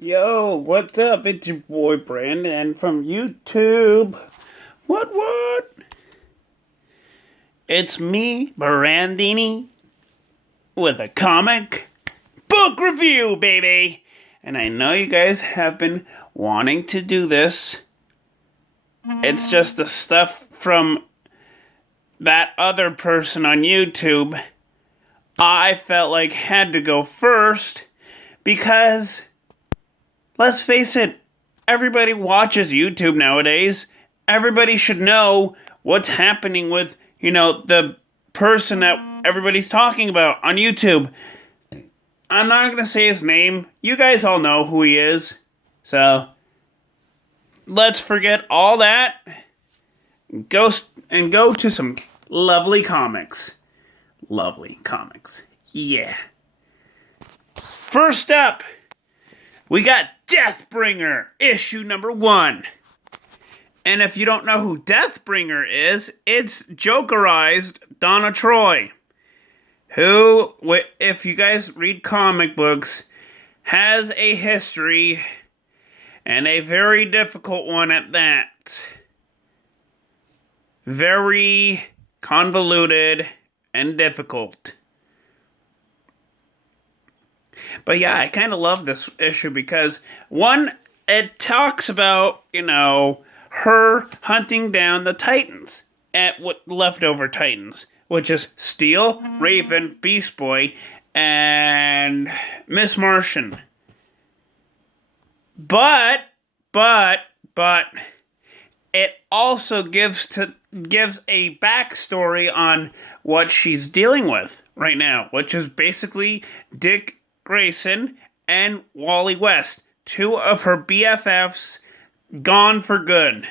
Yo, what's up? It's your boy Brandon from YouTube. What? It's me, Brandini, with a comic book review, baby. And I know you guys have been wanting to do this. It's just the stuff from that other person on YouTube I felt like had to go first because, let's face it, everybody watches YouTube nowadays. Everybody should know what's happening with, the person that everybody's talking about on YouTube. I'm not going to say his name. You guys all know who he is. So, let's forget all that. Go to some lovely comics. Lovely comics. Yeah. First up, we got Deathbringer, issue number 1. And if you don't know who Deathbringer is, it's Jokerized Donna Troy, who, if you guys read comic books, has a history, and a very difficult one at that. Very convoluted and difficult. But yeah, I kind of love this issue because, one, it talks about, her hunting down the Titans, at what leftover Titans, which is Steel, Raven, Beast Boy, and Miss Martian. But it also gives a backstory on what she's dealing with right now, which is basically Dick Grayson and Wally West, two of her BFFs gone for good.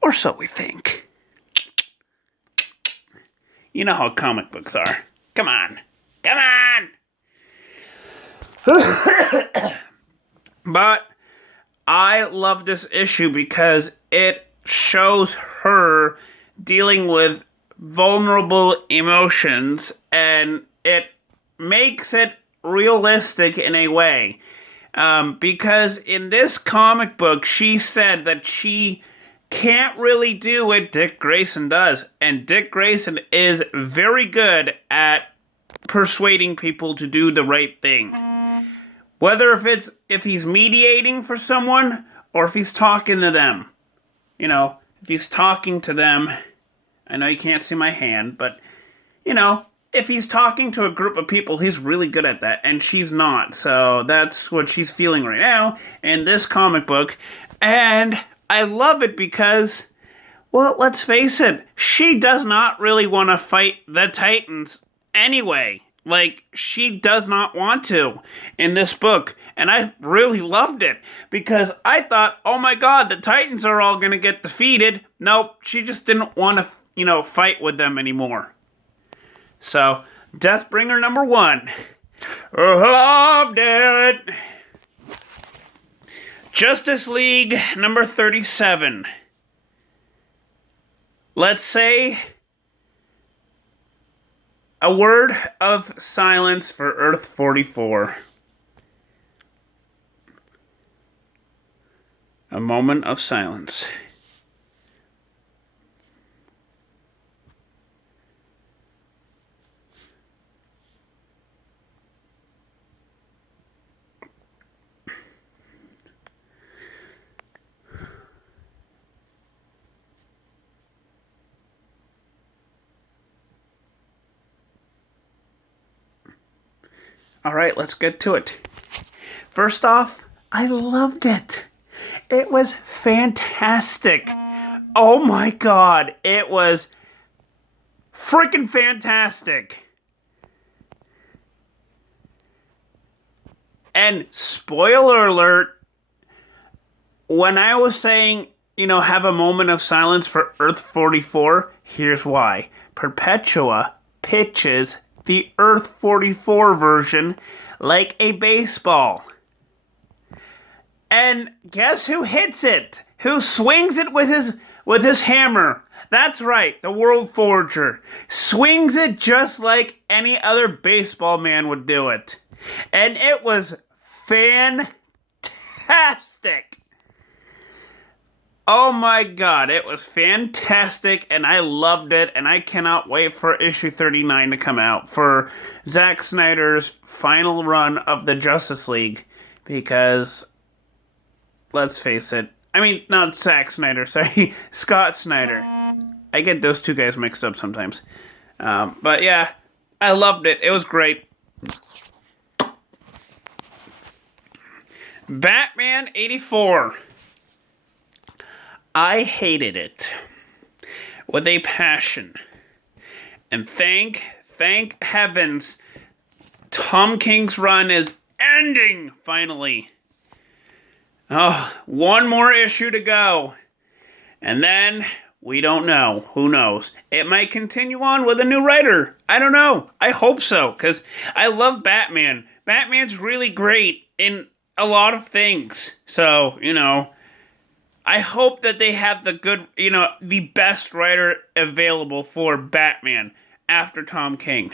Or so we think. You know how comic books are. Come on. But I love this issue because it shows her dealing with vulnerable emotions, and it makes it realistic in a way. Because in this comic book, she said that she can't really do what Dick Grayson does. And Dick Grayson is very good at persuading people to do the right thing. Whether if he's mediating for someone or if he's talking to them. If he's talking to them, I know you can't see my hand, but, if he's talking to a group of people, he's really good at that, and she's not. So that's what she's feeling right now in this comic book. And I love it because, well, let's face it, she does not really want to fight the Titans anyway. Like, she does not want to in this book. And I really loved it because I thought, oh my god, the Titans are all going to get defeated. Nope, she just didn't want to, fight with them anymore. So, Deathbringer number 1. Loved it. Justice League number 37. Let's say a word of silence for Earth 44. A moment of silence. All right, let's get to it. First off, I loved it. It was fantastic. Oh my god, it was freaking fantastic. And spoiler alert, when I was saying, have a moment of silence for Earth 44, here's why. Perpetua pitches the Earth 44 version like a baseball. And guess who hits it? Who swings it with his hammer? That's right, the World Forger. Swings it just like any other baseball man would do it. And it was fantastic. Oh my god, it was fantastic, and I loved it, and I cannot wait for issue 39 to come out, for Zack Snyder's final run of the Justice League, because, let's face it, I mean, not Zack Snyder, sorry, Scott Snyder. I get those two guys mixed up sometimes. But yeah, I loved it. It was great. Batman 84. I hated it with a passion. And thank heavens, Tom King's run is ending, finally. Oh, one more issue to go. And then, we don't know. Who knows? It might continue on with a new writer. I don't know. I hope so, because I love Batman. Batman's really great in a lot of things. So, I hope that they have the best writer available for Batman after Tom King.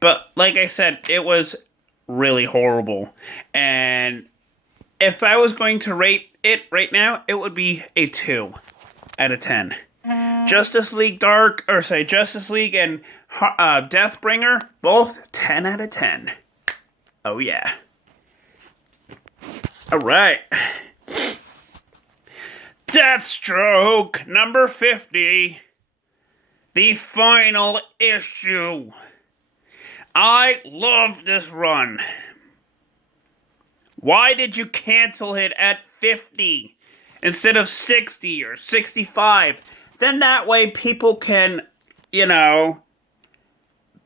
But, like I said, it was really horrible. And if I was going to rate it right now, it would be a 2 out of 10. Justice League and Deathbringer, both 10 out of 10. Oh, yeah. All right. Deathstroke number 50. The final issue. I love this run. Why did you cancel it at 50 instead of 60 or 65? Then that way people can,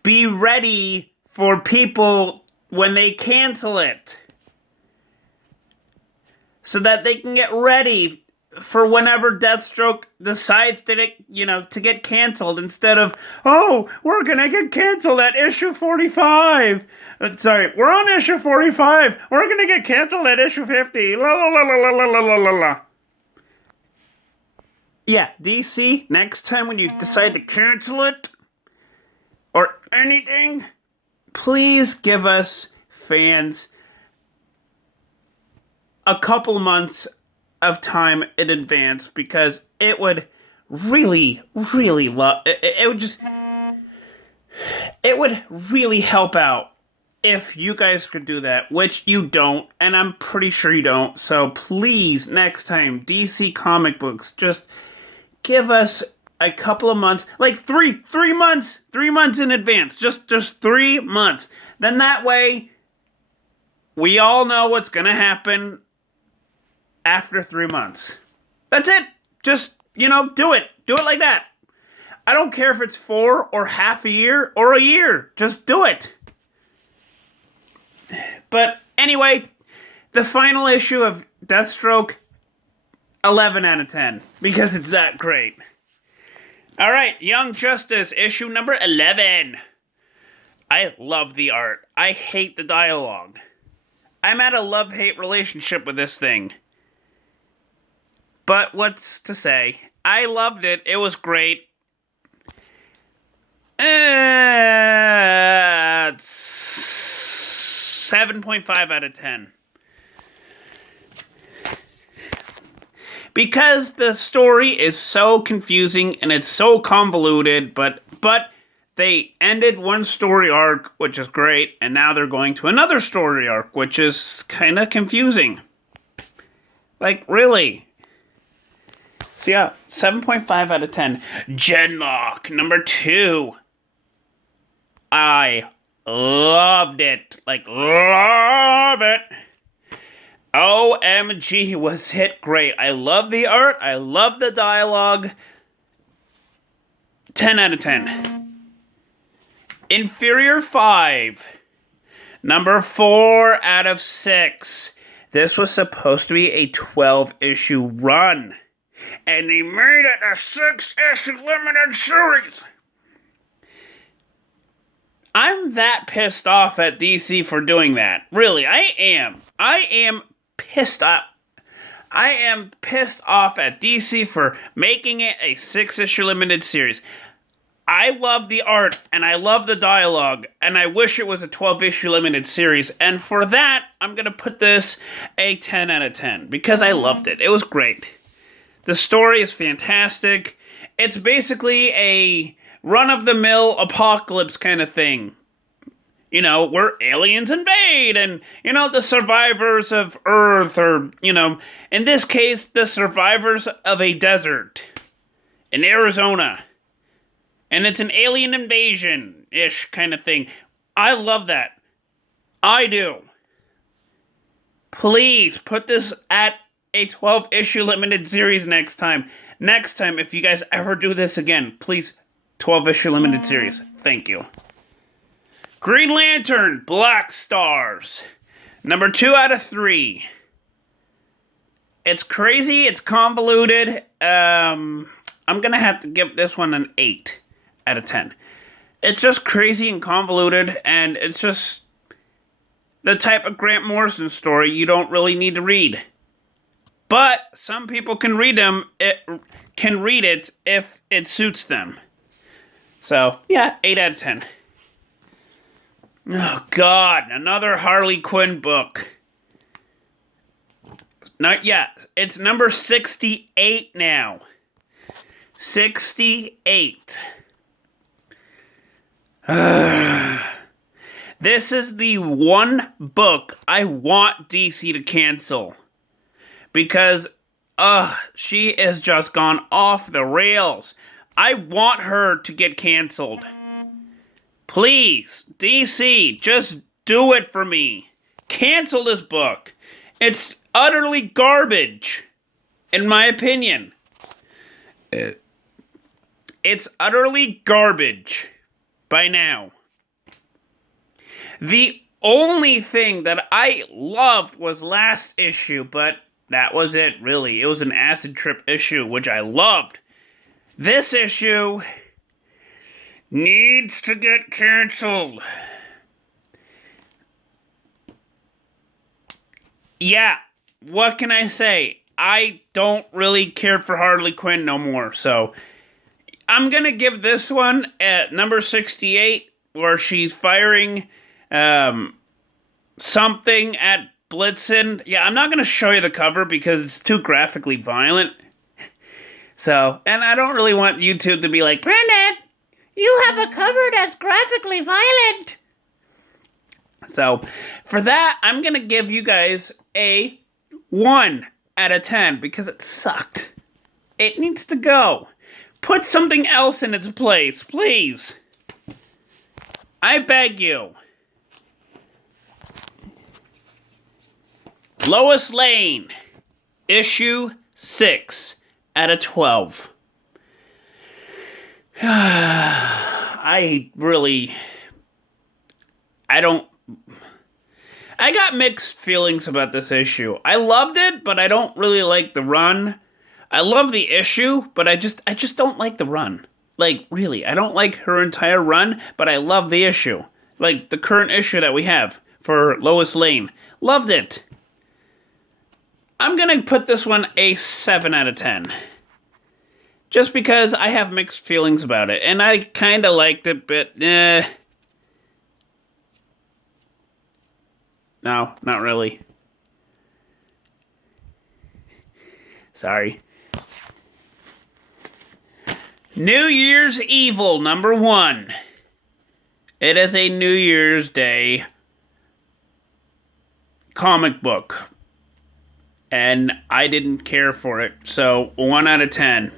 be ready for people when they cancel it. So that they can get ready for whenever Deathstroke decides to get canceled, instead of, oh, we're gonna get canceled at issue 45. Sorry, we're on issue 45. We're gonna get canceled at issue 50. La la la la la la la la la. Yeah, DC, next time when you decide to cancel it, or anything, please give us, fans, a couple months of time in advance, because it would really, really it would really help out if you guys could do that, which you don't, and I'm pretty sure you don't. So please, next time, DC Comic Books, just give us a couple of months, like 3 months in advance, just 3 months. Then that way, we all know what's gonna happen after 3 months. That's it. Just, do it. Do it like that. I don't care if it's 4 or half a year or a year. Just do it. But anyway, the final issue of Deathstroke, 11 out of 10. Because it's that great. Alright, Young Justice, issue number 11. I love the art. I hate the dialogue. I'm at a love-hate relationship with this thing. But what's to say? I loved it. It was great. 7.5 out of 10. Because the story is so confusing and it's so convoluted, but they ended one story arc, which is great, and now they're going to another story arc, which is kind of confusing. Like, really? So yeah, 7.5 out of 10. Genlock, number 2. I loved it. Like, love it. OMG, was it great. I love the art. I love the dialogue. 10 out of 10. Inferior 5. Number 4 out of 6. This was supposed to be a 12-issue run. And they made it a 6-issue limited series. I'm that pissed off at DC for doing that. Really, I am. I am pissed off. I am pissed off at DC for making it a 6-issue limited series. I love the art and I love the dialogue, and I wish it was a 12-issue limited series. And for that, I'm going to put this a 10 out of 10 because I loved it. It was great. The story is fantastic. It's basically a run-of-the-mill apocalypse kind of thing. You know, where aliens invade and, you know, the survivors of Earth, or, you know, in this case, the survivors of a desert in Arizona. And it's an alien invasion-ish kind of thing. I love that. I do. Please put this at a 12-issue limited series next time. Next time, if you guys ever do this again, please, 12-issue limited series. Thank you. Green Lantern, Black Stars. Number 2 out of 3. It's crazy. It's convoluted. I'm going to have to give this one an 8 out of 10. It's just crazy and convoluted, and it's just the type of Grant Morrison story you don't really need to read. But some people can read it if it suits them. So, yeah, 8 out of 10. Oh, God, another Harley Quinn book. Not yet. It's number 68 now. 68. This is the one book I want DC to cancel. Because, she has just gone off the rails. I want her to get canceled. Please, DC, just do it for me. Cancel this book. It's utterly garbage, in my opinion. It's utterly garbage by now. The only thing that I loved was last issue, but that was it, really. It was an acid trip issue, which I loved. This issue needs to get canceled. Yeah, what can I say? I don't really care for Harley Quinn no more, so I'm gonna give this one at number 68, where she's firing something at Blitzen. Yeah, I'm not gonna show you the cover because it's too graphically violent. So, and I don't really want YouTube to be like, Brendan, you have a cover that's graphically violent. So, for that, I'm gonna give you guys a 1 out of 10 because it sucked. It needs to go. Put something else in its place, please. I beg you. Lois Lane, issue 6 out of 12. I got mixed feelings about this issue. I loved it, but I don't really like the run. I love the issue, but I just don't like the run. Like, really, I don't like her entire run, but I love the issue. Like, the current issue that we have for Lois Lane. Loved it. I'm gonna put this one a 7 out of 10. Just because I have mixed feelings about it. And I kinda liked it, but no, not really. Sorry. New Year's Evil, number 1. It is a New Year's Day comic book. And I didn't care for it, so 1 out of 10.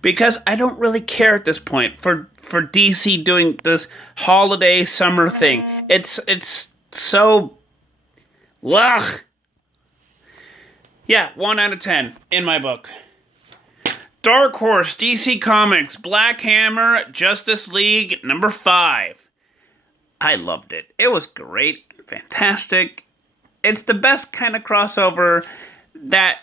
Because I don't really care at this point for DC doing this holiday summer thing. It's so... Ugh. Yeah, 1 out of 10 in my book. Dark Horse, DC Comics, Black Hammer, Justice League, number 5. I loved it. It was great, fantastic. It's the best kind of crossover that,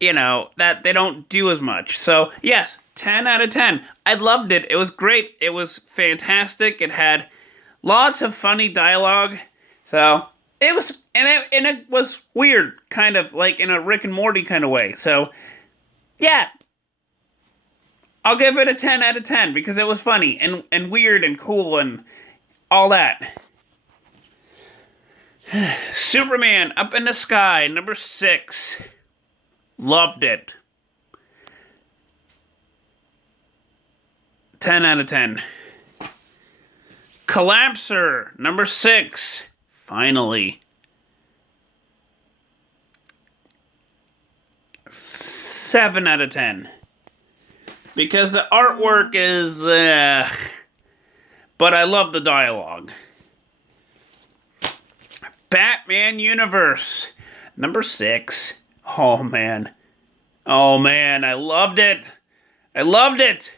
you know, that they don't do as much. So, yes, 10 out of 10. I loved it. It was great. It was fantastic. It had lots of funny dialogue. So, it was, and it was weird, kind of like in a Rick and Morty kind of way. So, yeah. I'll give it a 10 out of 10 because it was funny and weird and cool and all that. Superman Up in the Sky, number 6. Loved it. 10 out of 10. Collapser, number 6. Finally. 7 out of 10. Because the artwork is, but I love the dialogue. Batman Universe, number 6. Oh man, I loved it. I loved it.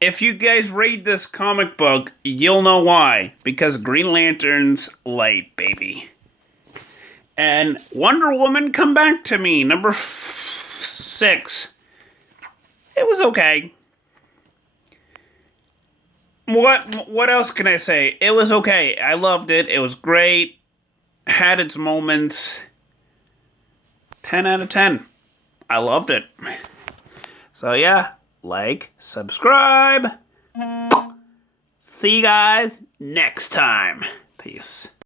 If you guys read this comic book, you'll know why. Because Green Lantern's light, baby. And Wonder Woman Come Back to Me, number 6. It was okay. What else can I say? It was okay. I loved it. It was great. Had its moments. 10 out of 10. I loved it. So yeah, like, subscribe. See you guys next time. Peace.